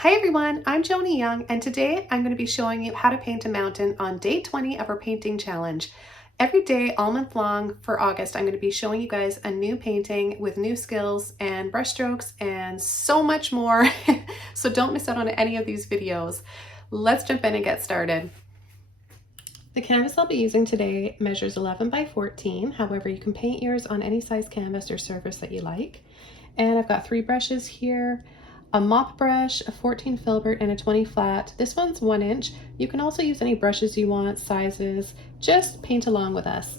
Hi everyone, I'm Joni Young, and today I'm going to be showing you how to paint a mountain on day 20 of our painting challenge. Every day all month long for August, I'm going to be showing you guys a new painting with new skills and brush strokes and so much more. So don't miss out on any of these videos. Let's jump in and get started. The canvas I'll be using today measures 11 by 14. However, you can paint yours on any size canvas or surface that you like. And I've got 3 brushes here. A mop brush, a 14 filbert, and a 20 flat. This one's 1 inch. You can also use any brushes you want, sizes. Just paint along with us.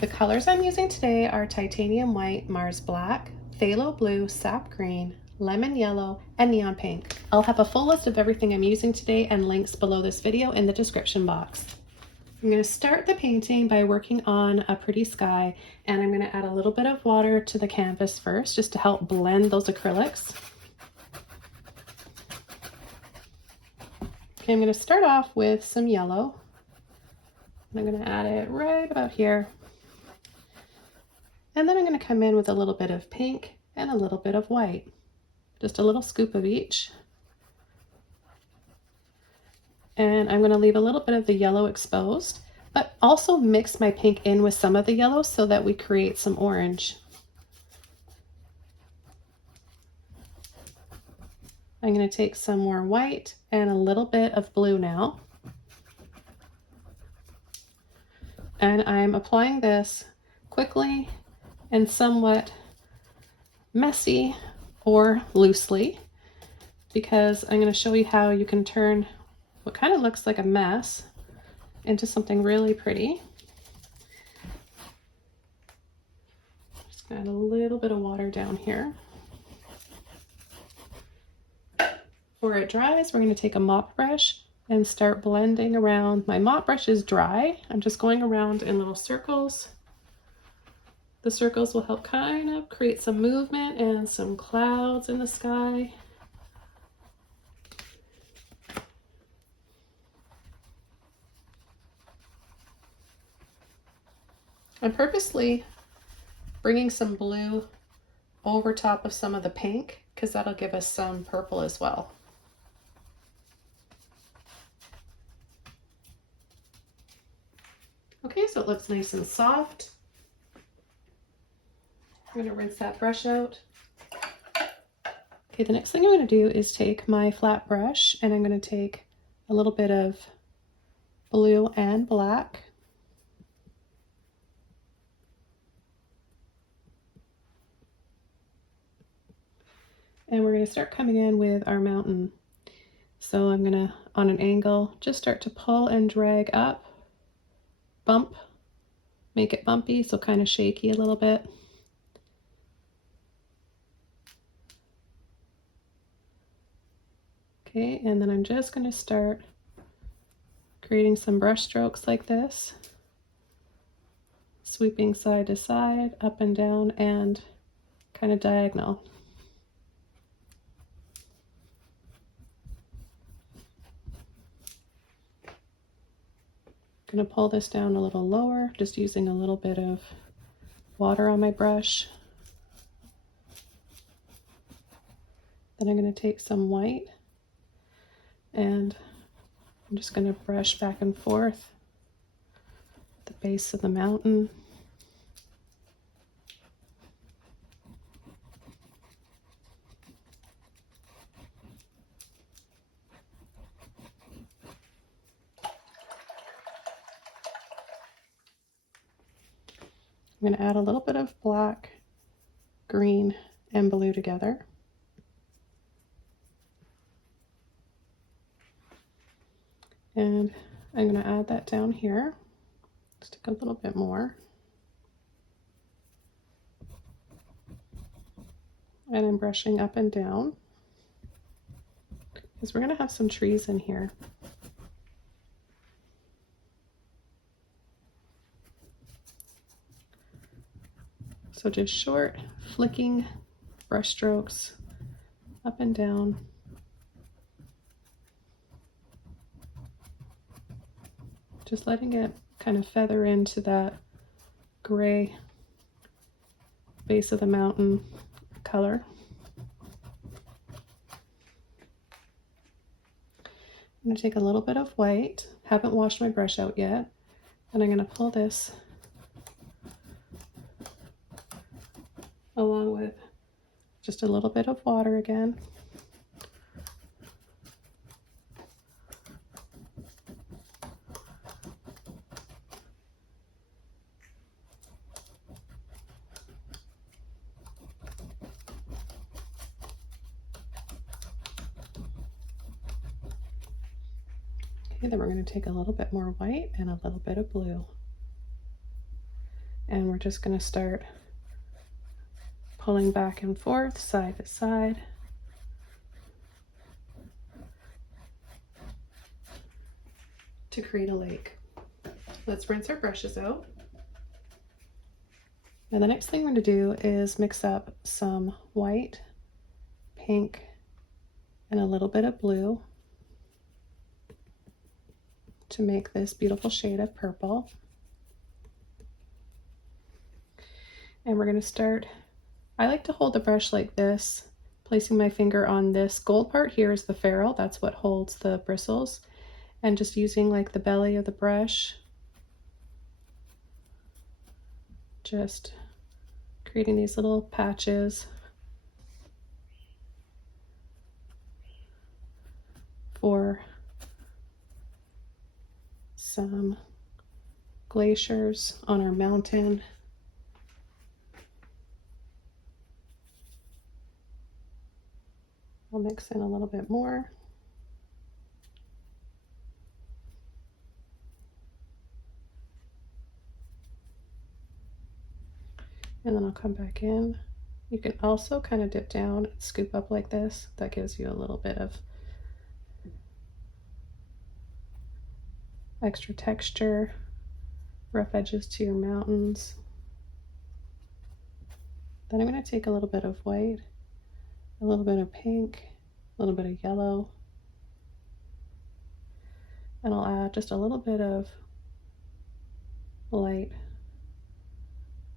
The colors I'm using today are titanium white, Mars black, phthalo blue, sap green, lemon yellow, and neon pink. I'll have a full list of everything I'm using today and links below this video in the description box. I'm going to start the painting by working on a pretty sky, and I'm going to add a little bit of water to the canvas first just to help blend those acrylics. Okay, I'm going to start off with some yellow. I'm going to add it right about here. And then I'm going to come in with a little bit of pink and a little bit of white. Just a little scoop of each. And I'm going to leave a little bit of the yellow exposed, but also mix my pink in with some of the yellow so that we create some orange. I'm going to take some more white and a little bit of blue now. And I'm applying this quickly and somewhat messy or loosely because I'm going to show you how you can turn what kind of looks like a mess into something really pretty. Just add a little bit of water down here. Before it dries, we're going to take a mop brush and start blending around. My mop brush is dry. I'm just going around in little circles. The circles will help kind of create some movement and some clouds in the sky. I'm purposely bringing some blue over top of some of the pink because that'll give us some purple as well. Okay, so it looks nice and soft. I'm going to rinse that brush out. Okay, the next thing I'm going to do is take my flat brush and I'm going to take a little bit of blue and black. And we're going to start coming in with our mountain. So I'm going to, on an angle, just start to pull and drag up, bump, make it bumpy, so kind of shaky a little bit. Okay, and then I'm just going to start creating some brush strokes like this, sweeping side to side, up and down, and kind of diagonal. I'm going to pull this down a little lower, just using a little bit of water on my brush. Then I'm going to take some white and I'm just going to brush back and forth at the base of the mountain. I'm going to add a little bit of black, green, and blue together. And I'm going to add that down here. Stick a little bit more. And I'm brushing up and down because we're going to have some trees in here. So just short, flicking brush strokes up and down. Just letting it kind of feather into that gray base of the mountain color. I'm going to take a little bit of white, haven't washed my brush out yet, and I'm going to pull this along with just a little bit of water again. Okay, then we're going to take a little bit more white and a little bit of blue. And we're just going to start pulling back and forth, side to side. To create a lake. Let's rinse our brushes out. And the next thing we're going to do is mix up some white, pink, and a little bit of blue to make this beautiful shade of purple. And we're going to start, I like to hold the brush like this, placing my finger on this gold part here is the ferrule, that's what holds the bristles, and just using like the belly of the brush, just creating these little patches for some glaciers on our mountain. I'll mix in a little bit more. And then I'll come back in. You can also kind of dip down and scoop up like this. That gives you a little bit of extra texture, rough edges to your mountains. Then I'm going to take a little bit of white, a little bit of pink, a little bit of yellow, and I'll add just a little bit of light,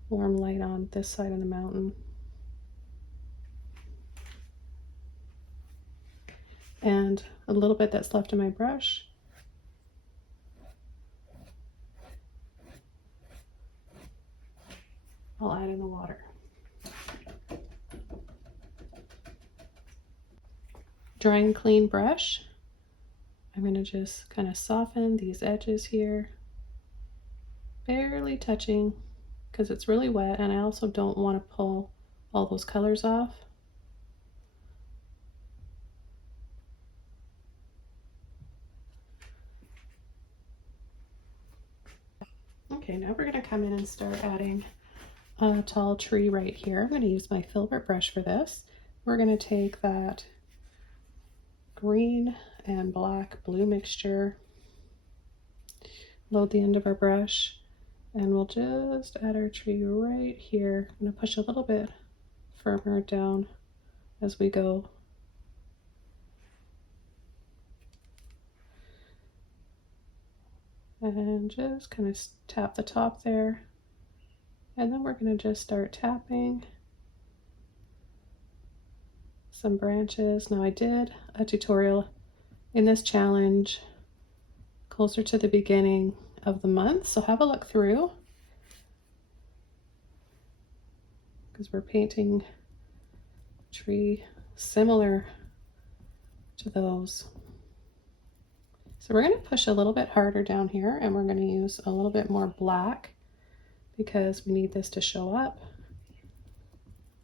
warm light on this side of the mountain. And a little bit that's left in my brush, I'll add in the water. Dry and clean brush. I'm going to just kind of soften these edges here, barely touching because it's really wet, and I also don't want to pull all those colors off. Okay, now we're going to come in and start adding a tall tree right here. I'm going to use my filbert brush for this. We're going to take that green and black blue mixture, load the end of our brush, and we'll just add our tree right here. I'm going to push a little bit firmer down as we go. And just kind of tap the top there. And then we're going to just start tapping some branches. Now I did a tutorial in this challenge closer to the beginning of the month, so have a look through, because we're painting a tree similar to those. So we're going to push a little bit harder down here, and we're going to use a little bit more black because we need this to show up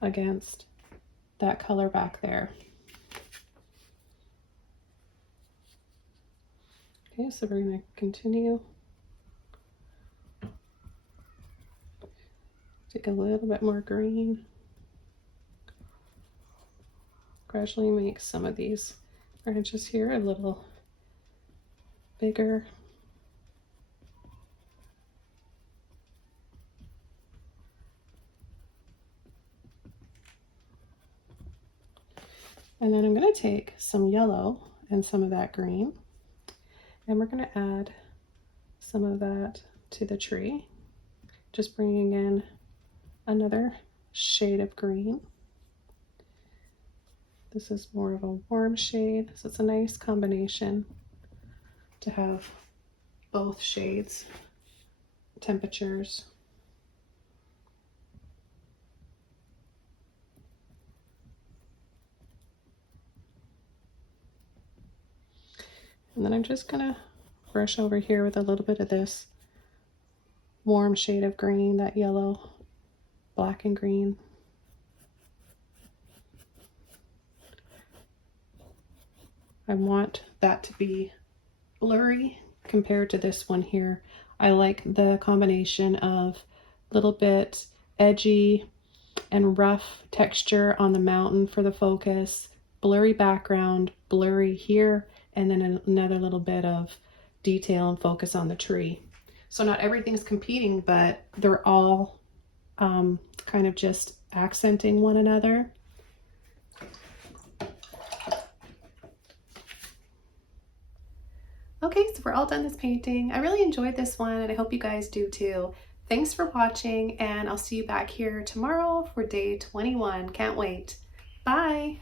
against that color back there. Okay, so we're going to continue. Take a little bit more green. Gradually make some of these branches here a little bigger. And then I'm going to take some yellow and some of that green, and we're going to add some of that to the tree, just bringing in another shade of green. This is more of a warm shade, so it's a nice combination to have both shades, temperatures. And then I'm just gonna brush over here with a little bit of this warm shade of green, that yellow, black and green. I want that to be blurry compared to this one here. I like the combination of a little bit edgy and rough texture on the mountain for the focus, blurry background, blurry here, and then another little bit of detail and focus on the tree. So not everything's competing, but they're all kind of just accenting one another. Okay, so we're all done this painting. I really enjoyed this one and I hope you guys do too. Thanks for watching, and I'll see you back here tomorrow for day 21. Can't wait. Bye.